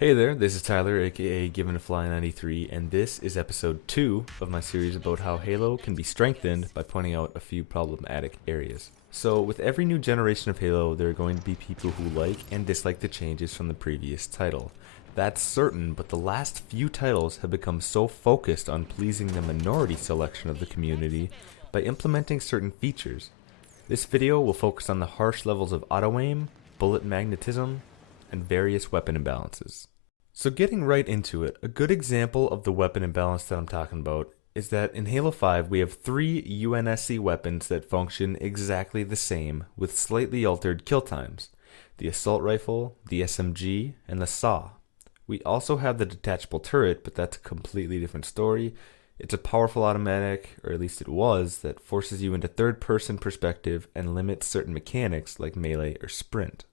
Hey there, this is Tyler, aka Given a Fly 93, and this is episode 2 of my series about how Halo can be strengthened by pointing out a few problematic areas. So, with every new generation of Halo, there are going to be people who like and dislike the changes from the previous title. That's certain, but the last few titles have become so focused on pleasing the minority selection of the community by implementing certain features. This video will focus on the harsh levels of auto-aim, bullet magnetism, and various weapon imbalances. So getting right into it, a good example of the weapon imbalance that I'm talking about is that in Halo 5 we have 3 UNSC weapons that function exactly the same with slightly altered kill times. The assault rifle, the SMG, and the SAW. We also have the detachable turret, but that's a completely different story. It's a powerful automatic, or at least it was, that forces you into third-person perspective and limits certain mechanics like melee or sprint.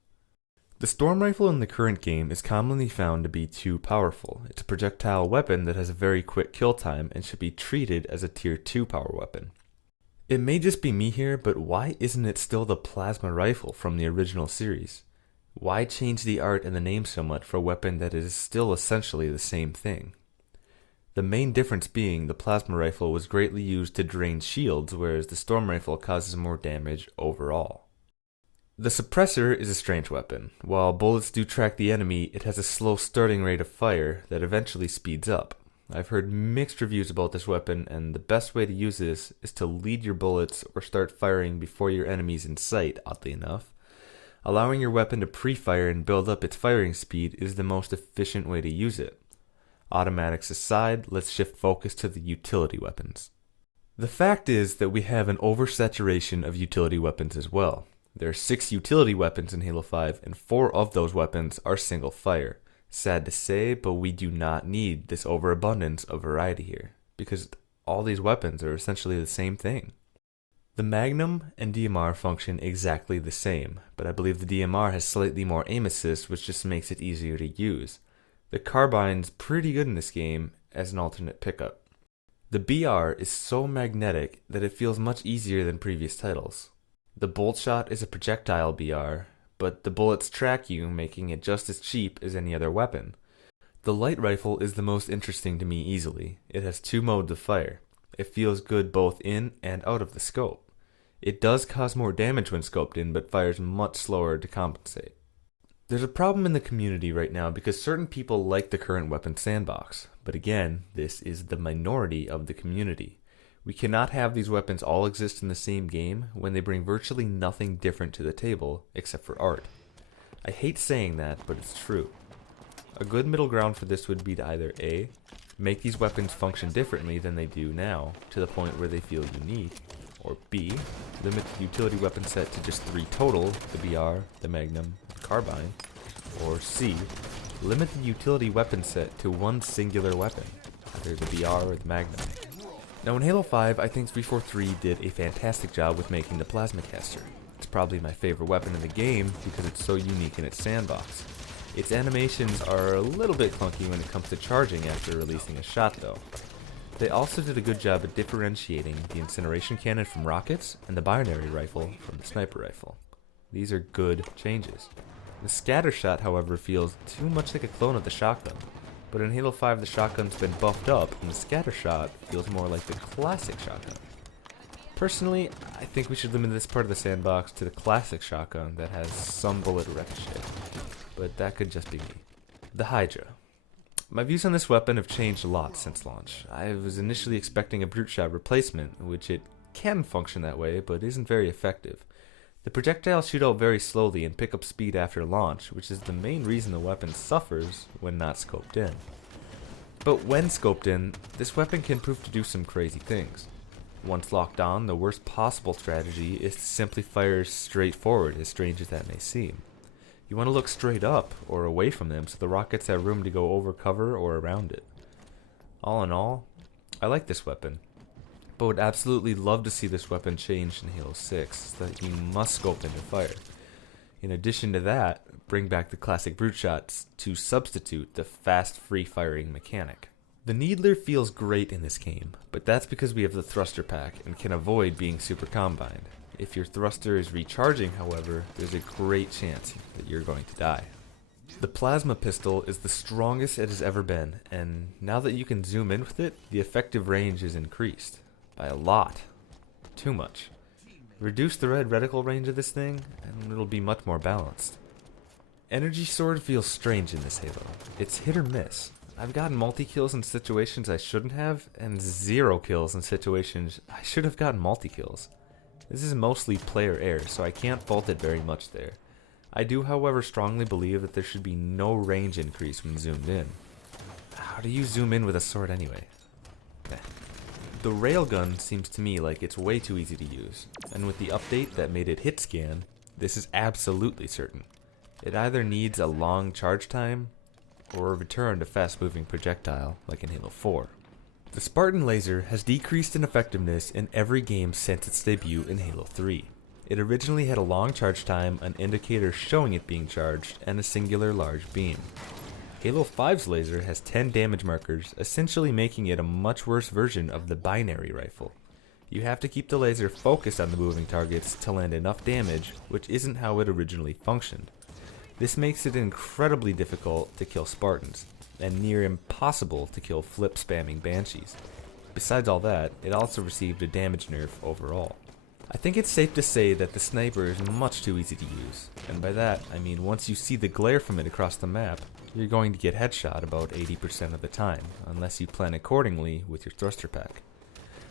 The storm rifle in the current game is commonly found to be too powerful. It's a projectile weapon that has a very quick kill time and should be treated as a tier 2 power weapon. It may just be me here, but why isn't it still the plasma rifle from the original series? Why change the art and the name so much for a weapon that is still essentially the same thing? The main difference being the plasma rifle was greatly used to drain shields, whereas the storm rifle causes more damage overall. The suppressor is a strange weapon. While bullets do track the enemy, it has a slow starting rate of fire that eventually speeds up. I've heard mixed reviews about this weapon, and the best way to use this is to lead your bullets or start firing before your enemy's in sight, oddly enough. Allowing your weapon to pre-fire and build up its firing speed is the most efficient way to use it. Automatics aside, let's shift focus to the utility weapons. The fact is that we have an oversaturation of utility weapons as well. There are 6 utility weapons in Halo 5, and 4 of those weapons are single fire. Sad to say, but we do not need this overabundance of variety here, because all these weapons are essentially the same thing. The Magnum and DMR function exactly the same, but I believe the DMR has slightly more aim assist, which just makes it easier to use. The Carbine's pretty good in this game as an alternate pickup. The BR is so magnetic that it feels much easier than previous titles. The bolt shot is a projectile BR, but the bullets track you, making it just as cheap as any other weapon. The light rifle is the most interesting to me easily. It has 2 modes of fire. It feels good both in and out of the scope. It does cause more damage when scoped in, but fires much slower to compensate. There's a problem in the community right now because certain people like the current weapon sandbox, but again, this is the minority of the community. We cannot have these weapons all exist in the same game when they bring virtually nothing different to the table except for art. I hate saying that, but it's true. A good middle ground for this would be to either A, make these weapons function differently than they do now, to the point where they feel unique, or B, limit the utility weapon set to just 3 total, the BR, the Magnum, and Carbine, or C, limit the utility weapon set to 1 singular weapon, either the BR or the Magnum. Now in Halo 5, I think 343 did a fantastic job with making the plasma caster. It's probably my favorite weapon in the game because it's so unique in its sandbox. Its animations are a little bit clunky when it comes to charging after releasing a shot though. They also did a good job at differentiating the incineration cannon from rockets and the binary rifle from the sniper rifle. These are good changes. The scatter shot, however, feels too much like a clone of the shotgun. But in Halo 5 the shotgun's been buffed up, and the scatter shot feels more like the classic shotgun. Personally, I think we should limit this part of the sandbox to the classic shotgun that has some bullet ricochet, but that could just be me. The Hydra. My views on this weapon have changed a lot since launch. I was initially expecting a brute shot replacement, which it can function that way, but isn't very effective. The projectiles shoot out very slowly and pick up speed after launch, which is the main reason the weapon suffers when not scoped in. But when scoped in, this weapon can prove to do some crazy things. Once locked on, the worst possible strategy is to simply fire straight forward, as strange as that may seem. You want to look straight up or away from them so the rockets have room to go over cover or around it. All in all, I like this weapon, but would absolutely love to see this weapon changed in Halo 6 so that you must scope into fire. In addition to that, bring back the classic brute shots to substitute the fast free firing mechanic. The Needler feels great in this game, but that's because we have the thruster pack and can avoid being super combined. If your thruster is recharging, however, there's a great chance that you're going to die. The plasma pistol is the strongest it has ever been, and now that you can zoom in with it, the effective range is increased. By a lot. Too much. Reduce the red reticle range of this thing, and it'll be much more balanced. Energy Sword feels strange in this Halo. It's hit or miss. I've gotten multi-kills in situations I shouldn't have, and 0 kills in situations I should have gotten multi-kills. This is mostly player error, so I can't fault it very much there. I do, however, strongly believe that there should be no range increase when zoomed in. How do you zoom in with a sword anyway? The railgun seems to me like it's way too easy to use, and with the update that made it hit scan, this is absolutely certain. It either needs a long charge time, or a return to fast-moving projectile like in Halo 4. The Spartan laser has decreased in effectiveness in every game since its debut in Halo 3. It originally had a long charge time, an indicator showing it being charged, and a singular large beam. Halo 5's laser has 10 damage markers, essentially making it a much worse version of the binary rifle. You have to keep the laser focused on the moving targets to land enough damage, which isn't how it originally functioned. This makes it incredibly difficult to kill Spartans, and near impossible to kill flip spamming Banshees. Besides all that, it also received a damage nerf overall. I think it's safe to say that the sniper is much too easy to use, and by that I mean once you see the glare from it across the map, you're going to get headshot about 80% of the time, unless you plan accordingly with your thruster pack.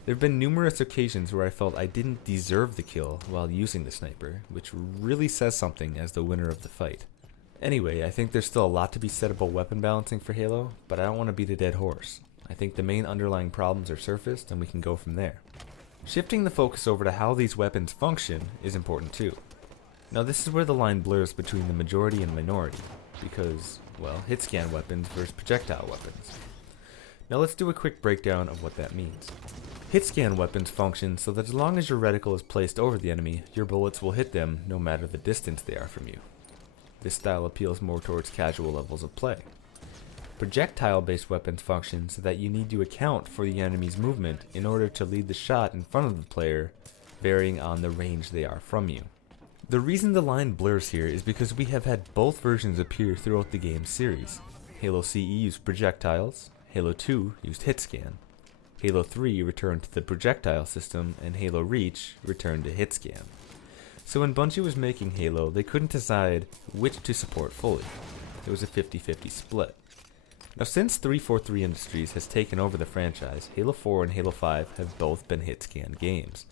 There have been numerous occasions where I felt I didn't deserve the kill while using the sniper, which really says something as the winner of the fight. Anyway, I think there's still a lot to be said about weapon balancing for Halo, but I don't want to beat a dead horse. I think the main underlying problems are surfaced and we can go from there. Shifting the focus over to how these weapons function is important too. Now this is where the line blurs between the majority and minority, because, well, hit scan weapons versus projectile weapons. Now let's do a quick breakdown of what that means. Hit scan weapons function so that as long as your reticle is placed over the enemy, your bullets will hit them no matter the distance they are from you. This style appeals more towards casual levels of play. Projectile-based weapons function so that you need to account for the enemy's movement in order to lead the shot in front of the player, varying on the range they are from you. The reason the line blurs here is because we have had both versions appear throughout the game's series. Halo CE used projectiles, Halo 2 used hit scan. Halo 3 returned to the projectile system, and Halo Reach returned to hit scan. So when Bungie was making Halo, they couldn't decide which to support fully. It was a 50-50 split. Now since 343 Industries has taken over the franchise, Halo 4 and Halo 5 have both been hit scan games.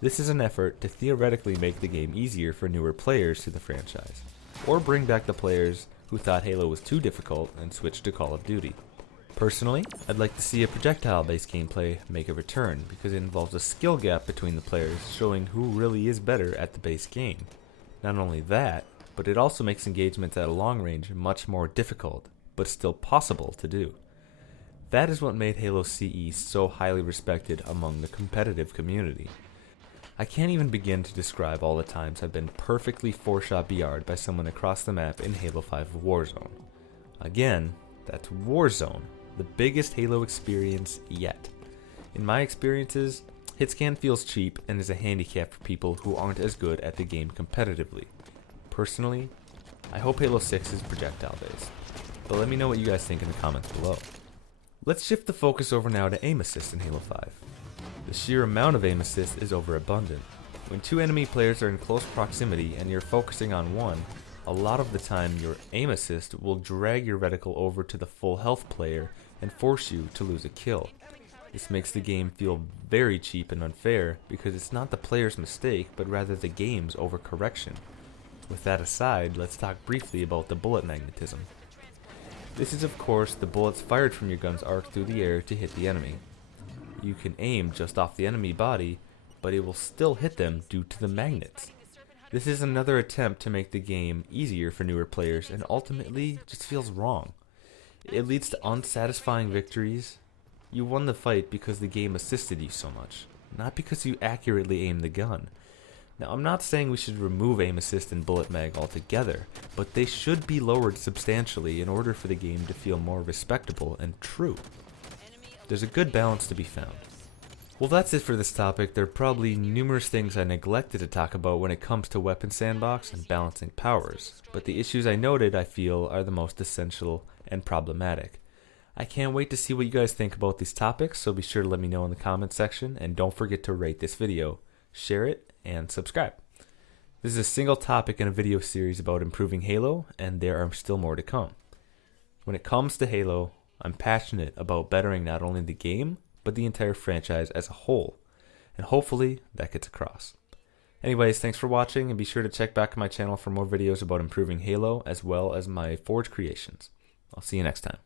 This is an effort to theoretically make the game easier for newer players to the franchise, or bring back the players who thought Halo was too difficult and switched to Call of Duty. Personally, I'd like to see a projectile-based gameplay make a return because it involves a skill gap between the players, showing who really is better at the base game. Not only that, but it also makes engagements at a long range much more difficult, but still possible to do. That is what made Halo CE so highly respected among the competitive community. I can't even begin to describe all the times I've been perfectly 4-shot BR'd by someone across the map in Halo 5 Warzone. Again, that's Warzone, the biggest Halo experience yet. In my experiences, hitscan feels cheap and is a handicap for people who aren't as good at the game competitively. Personally, I hope Halo 6 is projectile based, but let me know what you guys think in the comments below. Let's shift the focus over now to aim assist in Halo 5. The sheer amount of aim assist is overabundant. When two enemy players are in close proximity and you're focusing on one, a lot of the time your aim assist will drag your reticle over to the full health player and force you to lose a kill. This makes the game feel very cheap and unfair because it's not the player's mistake but rather the game's overcorrection. With that aside, let's talk briefly about the bullet magnetism. This is of course the bullets fired from your gun's arc through the air to hit the enemy. You can aim just off the enemy body, but it will still hit them due to the magnets. This is another attempt to make the game easier for newer players and ultimately just feels wrong. It leads to unsatisfying victories. You won the fight because the game assisted you so much, not because you accurately aimed the gun. Now I'm not saying we should remove aim assist and bullet mag altogether, but they should be lowered substantially in order for the game to feel more respectable and true. There's a good balance to be found. Well, that's it for this topic. There are probably numerous things I neglected to talk about when it comes to Weapon Sandbox and balancing powers, but the issues I noted I feel are the most essential and problematic. I can't wait to see what you guys think about these topics, so be sure to let me know in the comments section, and don't forget to rate this video, share it, and subscribe. This is a single topic in a video series about improving Halo, and there are still more to come. When it comes to Halo, I'm passionate about bettering not only the game, but the entire franchise as a whole, and hopefully that gets across. Anyways, thanks for watching, and be sure to check back on my channel for more videos about improving Halo, as well as my Forge creations. I'll see you next time.